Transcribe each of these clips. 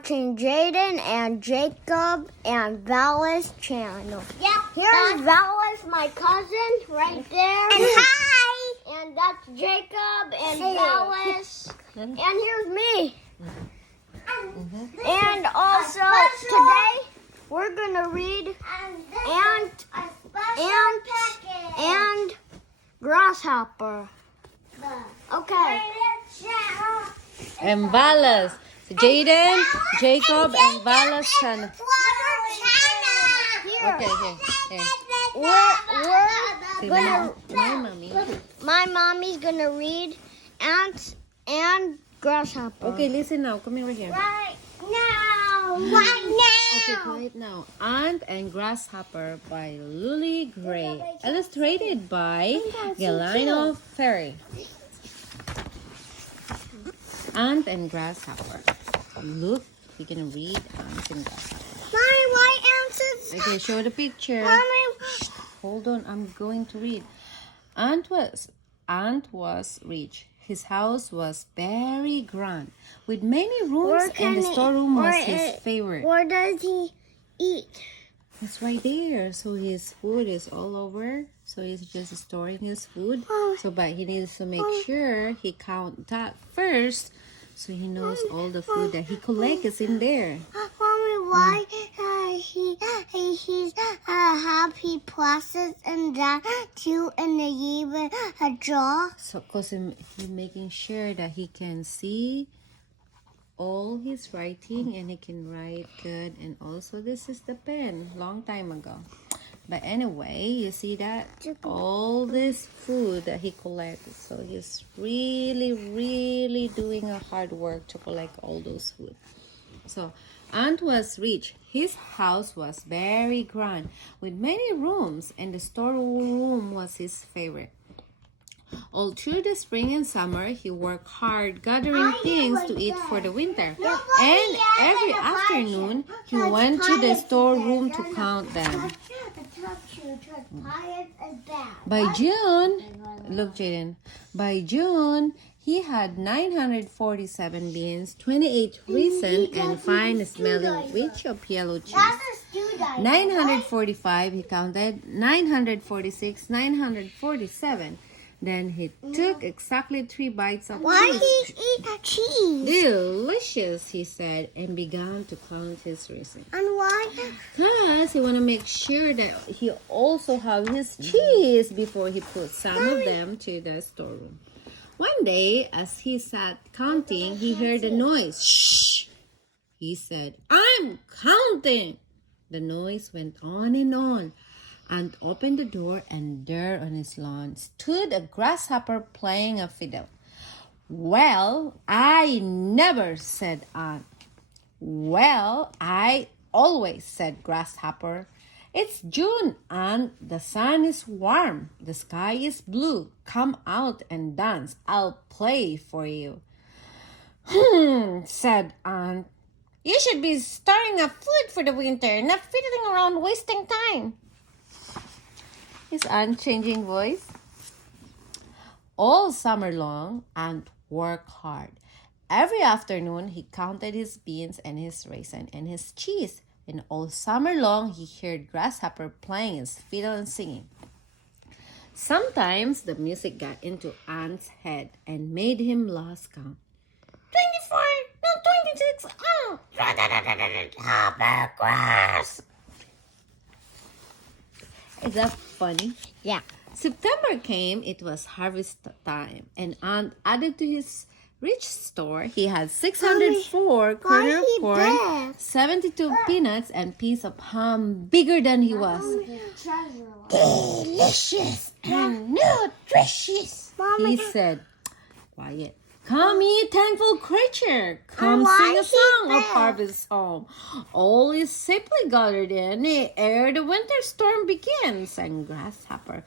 Watching Jaden and Jacob and Vala's channel. Yep. Here's Vala's, my cousin, right there. And hi. And that's Jacob and Hey. Vala's. And here's me. Mm-hmm. And also today we're gonna read and Grasshopper. Okay. And Vala's. So Jaden, Jacob, and Vala's channel. Here. Okay, here. We're gonna. My mommy. My mommy's gonna read Ants and Grasshopper. Okay, listen now. Come over here. Right now. Right Okay, now. quiet now. Ant and Grasshopper by Lily Gray. Illustrated by Galino Ferry. Ant and Grasshopper. Look, you can read Ant and Grasshopper. Mommy, why answers? Okay, show the picture. Mommy. Hold on, I'm going to read. Ant was rich. His house was very grand, with many rooms, and the storeroom was his favorite. Where does he eat? It's right there. So his food is all over. So he's just storing his food. But he needs to make sure he count that first, so he knows all the food that he collects is in there. Mommy, why he's happy process and that too, and they even a jaw. So, cause he's making sure that he can see all his writing and he can write good. And also, this is the pen, long time ago. But anyway, you see that all this food that he collected. So he's really doing a hard work to collect all those food. So Ant was rich. His house was very grand, with many rooms, and the storeroom was his favorite. All through the spring and summer, he worked hard gathering things to eat for the winter. And every afternoon, he went to the storeroom to count them. By June, look Jaden, by June, he had 947 beans, 28 raisin, and fine smelling rich of yellow cheese. 945, he counted, 946, 947. Then he took exactly 3 bites of Why cheese. he eat cheese? Delicious, he said, and began to count his raisin. And why? Because he want to make sure that he also have his cheese before he puts some of them to the storeroom. One day, as he sat counting, he heard a noise. Shh! He said, I'm counting! The noise went on and on. Ant opened the door, and there on his lawn stood a grasshopper playing a fiddle. Well, I never, said Ant. Well, I always, said Grasshopper. It's June, and the sun is warm. The sky is blue. Come out and dance. I'll play for you. Said Ant. You should be storing up food for the winter, not fiddling around wasting time. Is Ant changing voice? All summer long, Ant worked hard. Every afternoon, he counted his beans and his raisin and his cheese. And all summer long, he heard Grasshopper playing his fiddle and singing. Sometimes the music got into Ant's head and made him lose count. 24, no, 26, oh! Hopper grass. Is that funny? Yeah. September came, it was harvest time, and Ant added to his rich store. He had 604 kernel of corn, 72 peanuts, and piece of ham bigger than he was. Delicious and nutritious, he said. Quiet. Come, ye thankful creature, come sing a song of harvest home. All is safely gathered in ere the winter storm begins, sang Grasshopper,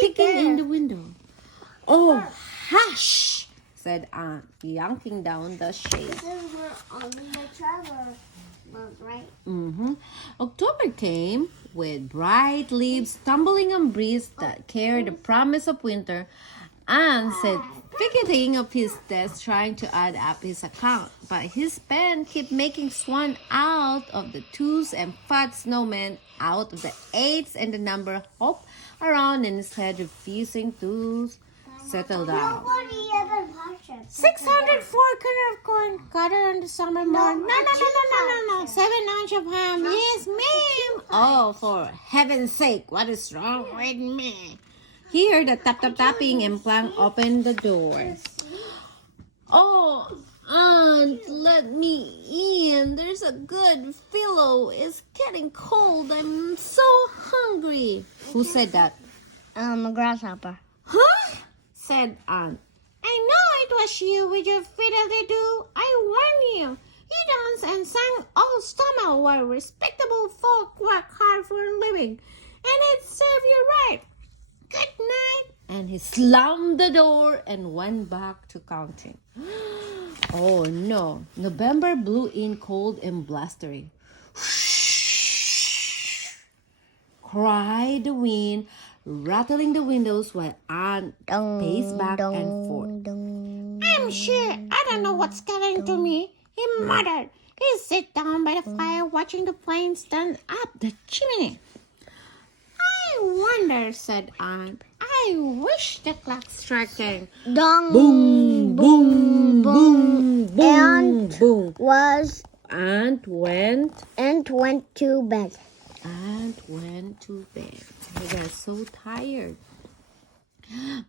peeking in the window. Oh, hush, said Ant, yanking down the shade. October came with bright leaves tumbling on breeze that carried the promise of winter. Anne said, fidgeting of his desk trying to add up his account. But his pen kept making swan out of the twos and fat snowmen out of the eights, and the number hopped around in his head, refusing to settle down. Nobody ever watched it. 604 kernel of corn gathered on the summer morning. No. 7 ounces of ham. Yes, ma'am. Oh, for heaven's sake, what is wrong with me? He heard a tapping and Plank opened the door. Oh, Aunt, let me in. There's a good fellow. It's getting cold. I'm so hungry. Who said that? A grasshopper. Huh? Said Aunt. I know it was you with your fiddle-de-doo. I warned you. You danced and sang all summer while respectable folk work hard for a living. And it served you right. Good night. And he slammed the door and went back to counting. Oh no. November blew in cold and blustery. Cried the wind, rattling the windows while Aunt paced back and forth. I'm sure I don't know what's getting to me, he muttered. He sat down by the fire watching the flames stand up the chimney. I wonder, said Aunt. I wish the clock struck 10. Dong. Boom, boom, boom, boom, And boom. was Aunt went to bed. He got so tired.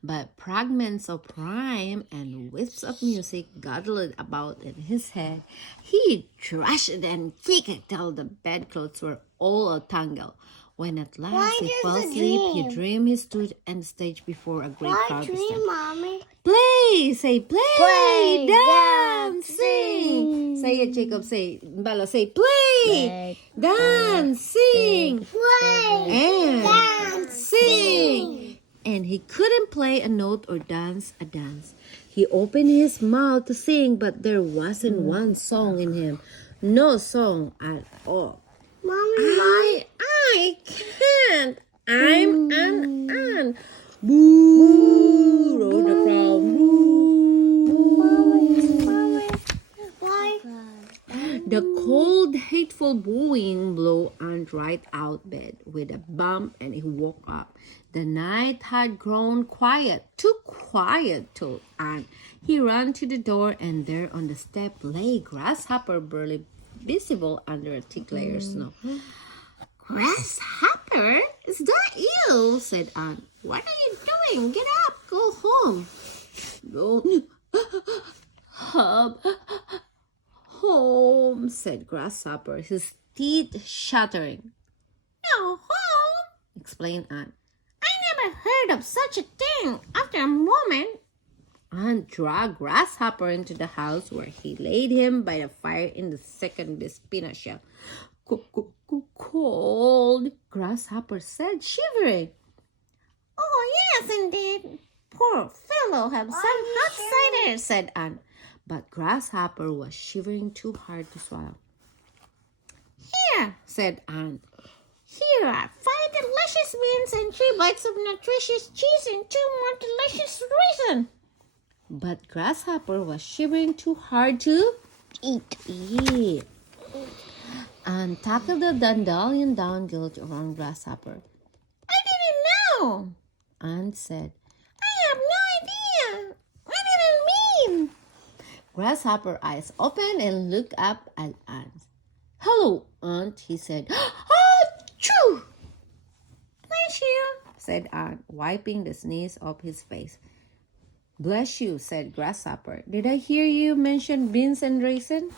But fragments of rhyme and wisps of music gurgled about in his head. He thrashed and kicked till the bedclothes were all a tangle. When at last he fell asleep, he dreamed he stood on the stage before a great crowd. Mommy? Play! Say play! Play, Dance! dance, Sing! Say it, Jacob. Say, Bella, say play! Dance! Sing! Play. And Dance, sing! And he couldn't play a note or dance a dance. He opened his mouth to sing, but there wasn't one song in him. No song at all. Mommy, I can't. I'm an ant. Boo! Roll the crowd. Boo! why? The cold, hateful booing blew Ant right out bed with a bump, and he woke up. The night had grown quiet, too quiet, told Ant. He ran to the door, and there on the step lay Grasshopper, barely visible under a thick layer of snow. Grasshopper? Is that you? Said Aunt. What are you doing? Get up. Go home. Go home, said Grasshopper, his teeth chattering. No home, explained Aunt. I never heard of such a thing. After a moment, Aunt dragged Grasshopper into the house, where he laid him by the fire in the second peanut shell. Cold, Grasshopper said, shivering. Oh, yes, indeed. Poor fellow, have some hot cider, said Aunt. But Grasshopper was shivering too hard to swallow. Here, said Aunt. Here are 5 delicious beans and 3 bites of nutritious cheese and 2 more delicious raisins. But Grasshopper was shivering too hard to eat. And tackled the dandelion down guilt around Grasshopper. I didn't know, Aunt said. I have no idea. What did it mean? Grasshopper eyes opened and looked up at Aunt. Hello, Aunt, he said. Achoo! Bless you, said Aunt, wiping the sneeze off his face. Bless you, said Grasshopper. Did I hear you mention beans and raisin?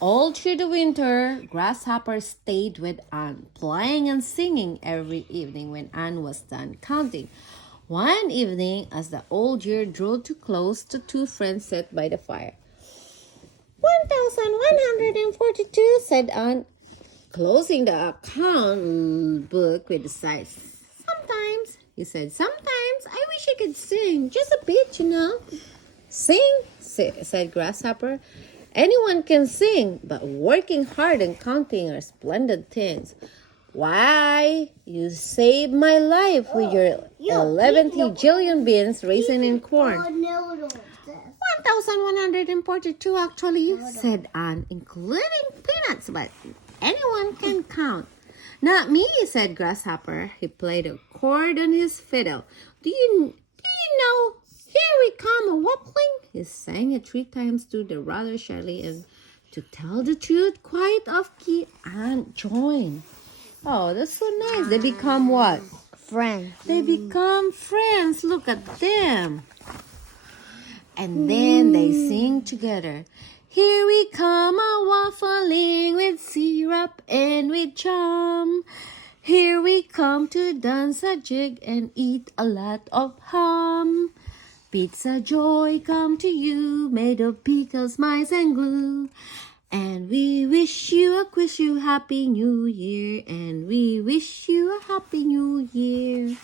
All through the winter, Grasshopper stayed with Aunt, playing and singing every evening when Aunt was done counting. One evening, as the old year drew to close, the two friends sat by the fire. 1,142, said Aunt, closing the account book with a sigh. Sometimes, he said, sometimes I wish I could sing, just a bit, you know. Sing, said Grasshopper. Anyone can sing, but working hard and counting are splendid things. Why? You saved my life with your 11 jillion beans, raisin, and corn. 1,142 actually, said Anne, including peanuts, but anyone can count. Not me, said Grasshopper. He played a chord on his fiddle. Do you know? Here we come a-wappling. He sang it 3 times to the rather shyly, and to tell the truth, quite off-key, Anne joined. Oh, that's so nice. They become what? Friends. They become friends. Look at them. And then they sing together. Here we come a-waffling with syrup and with jam. Here we come to dance a jig and eat a lot of ham. Pizza joy come to you, made of pickles, mice, and glue. And we wish you happy new year. And we wish you a happy new year.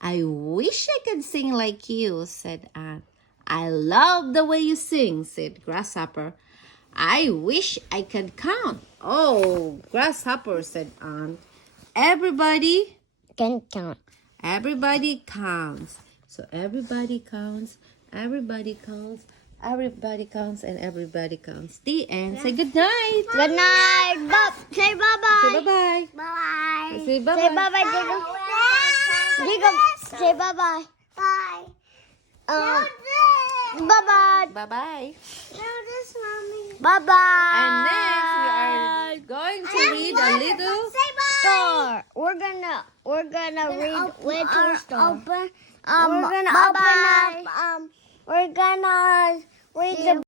I wish I could sing like you, said Anne. I love the way you sing, said Grasshopper. I wish I could count. Oh, Grasshopper, said Anne. Everybody Can count. Everybody counts. So everybody counts, everybody counts, everybody counts, and everybody counts. The end. Say good night. Good night. Say bye-bye. Say bye-bye. Bye. Say bye-bye. Say bye-bye, Jacob. Jacob, say bye-bye. Bye. Bye-bye. Bye-bye. No, this, Mommy. Bye-bye. And next we are going to read a little Say bye. Store. We're gonna read little store. Open. We're gonna Bye-bye. we're gonna read the